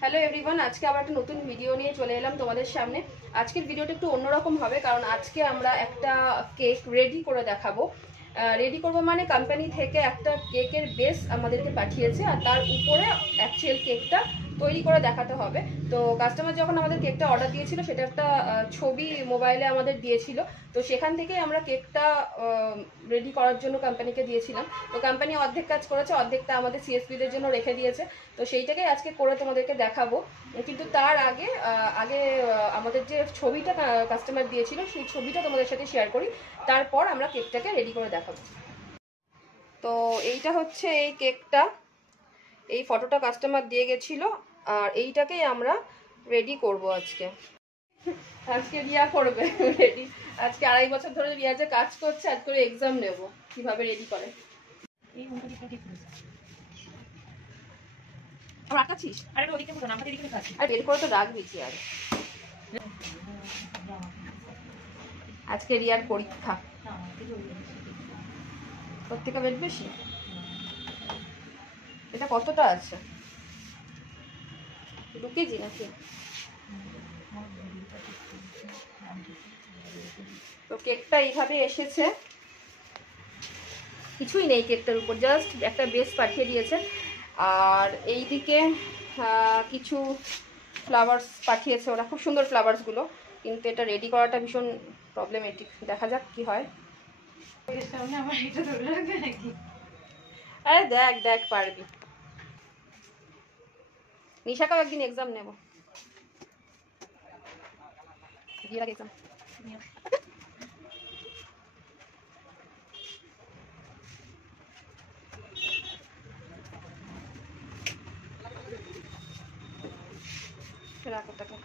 Hello everyone, আজকে আবার একটা নতুন ভিডিও নিয়ে চলে এলাম তোমাদের সামনে। আজকের ভিডিওটা একটু অন্যরকম হবে, কারণ আজকে আমরা একটা কেক রেডি করে দেখাবো। রেডি করবো মানে কোম্পানি থেকে একটা কেকের বেস আমাদেরকে পাঠিয়েছে, আর তার উপরে অ্যাকচুয়াল কেকটা তৈরি করে দেখাতে হবে। তো কাস্টমার যখন আমাদের কেকটা অর্ডার দিয়েছিল, সেটা একটা ছবি মোবাইলে আমাদের দিয়েছিল। তো সেখান থেকেই আমরা কেকটা রেডি করার জন্য কোম্পানিকে দিয়েছিলাম। তো কোম্পানি অর্ধেক কাজ করেছে, অর্ধেকটা আমাদের সিএসপিদের জন্য রেখে দিয়েছে। তো সেইটাকেই আজকে করে তোমাদেরকে দেখাবো। কিন্তু তার আগে আমাদের যে ছবিটা কাস্টমার দিয়েছিল, সেই ছবিটা তোমাদের সাথে শেয়ার করি, তারপর আমরা কেকটাকে রেডি করে দেখাবো। তো এইটা হচ্ছে এই কেকটা, এই ফটোটা কাস্টমার দিয়ে গেছিল, আর এইটাকেই আমরা রেডি করব আজকে। আজকে রিয়া করবে রেডি। আজকে 2.5 বছর ধরে রিয়া যে কাজ করছে, আজ করে এক্সাম নেব কিভাবে রেডি করে। আজকে রিয়ার পরীক্ষা, প্রত্যেকটা বেড বেশি। এটা কতটা আছে? 2 কেজি নাকি? তো কেকটা এইভাবে এসেছে, কিছুই নেই কেকটার উপর, জাস্ট একটা বেস পাঠিয়ে দিয়েছে। আর এইদিকে কিছু ফ্লাওয়ার্স পাঠিয়েছে ওরা, খুব সুন্দর ফ্লাওয়ার্সগুলো, কিন্তু এটা রেডি করাটা ভীষণ প্রবলেমেটিক। দেখা যাক কি হয়। আরে দেখ দেখ পারবি। নিশাকেও একদিন এক্সাম নেব। এক্সাম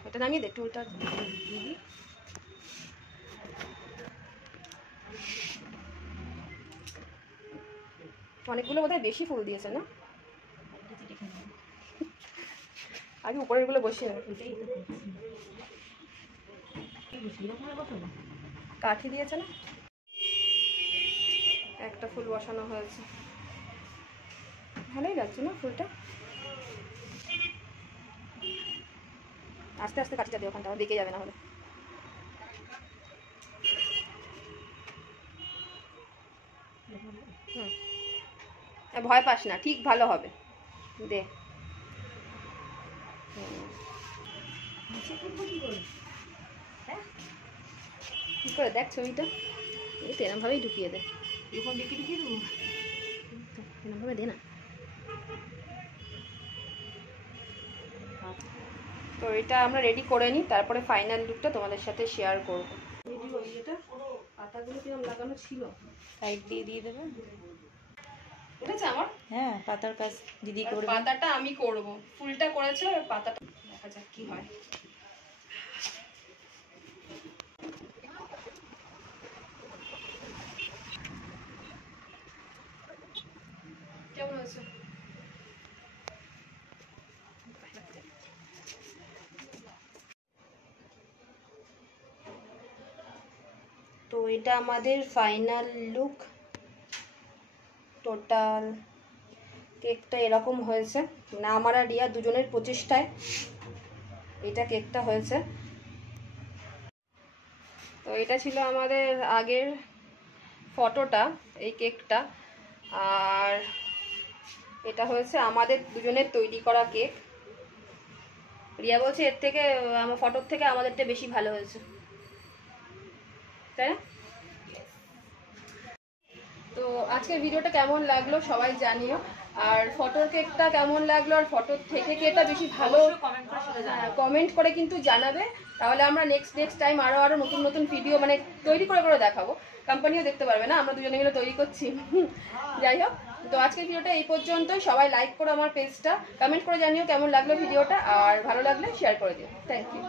এটা নামিয়ে দে, টুলটা দিবি। অনেকগুলো বোধহয় বেশি ফুল দিয়েছে না? আগে উপরের গুলো বসিয়ে কাঠি দিয়েছে না, একটা ফুল বসানো হয়েছে, ভালোই লাগছে না ফুলটা। আস্তে আস্তে কাঠিটা দিয়ে, ওখানটা বেঁকে যাবে না হলে। ভয় পাস না, ঠিক ভালো হবে। দে কি করে দেখ ছবিটা, এই তো এরম ভাবেই ঢুকিয়ে দে, এরম ভাবে দে না। তো এটা আমরা রেডি করে নিই, তারপরে ফাইনাল লুকটা তোমাদের সাথে শেয়ার করব। এটা পাতাগুলো কিরকম লাগানো ছিল, সাইড দিয়ে দিয়ে দেবে। উঠেছে আমার? হ্যাঁ, পাতার কাজ দিদি করবে। পাতাটা আমি করব, ফুলটা করেছে, পাতাটা দেখা যাক কি হয়। কেমন হয়েছে? তো এটা আমাদের ফাইনাল লুক। টোটাল কেকটা এরকম হয়েছে, মানে আমার আর রিয়া দুজনের প্রচেষ্টায় এটা কেকটা হয়েছে। তো এটা ছিল আমাদের আগের ফটোটা, এই কেকটা, আর এটা হয়েছে আমাদের দুজনের তৈরি করা কেক। রিয়া বলছে এর থেকে, আমার ফটোর থেকে আমাদেরটা বেশি ভালো হয়েছে, তাই না? তো আজকের ভিডিওটা কেমন লাগলো সবাই জানিও, আর ফটোর কেকটা কেমন লাগলো, আর ফটোর থেকে কেকটা বেশি ভালো কমেন্ট করে কিন্তু জানাবে। তাহলে আমরা নেক্সট টাইম আরো নতুন নতুন ভিডিও মানে তৈরি করে করে দেখাবো, কোম্পানিও দেখতে পারবে না আমরা দুজনে মিলে তৈরি করছি। যাই হোক, তো আজকের ভিডিওটা এই পর্যন্ত। সবাই লাইক করো আমার পেজটা, কমেন্ট করে জানিও কেমন লাগলো ভিডিওটা, আর ভালো লাগলে শেয়ার করে দিও। Thank you.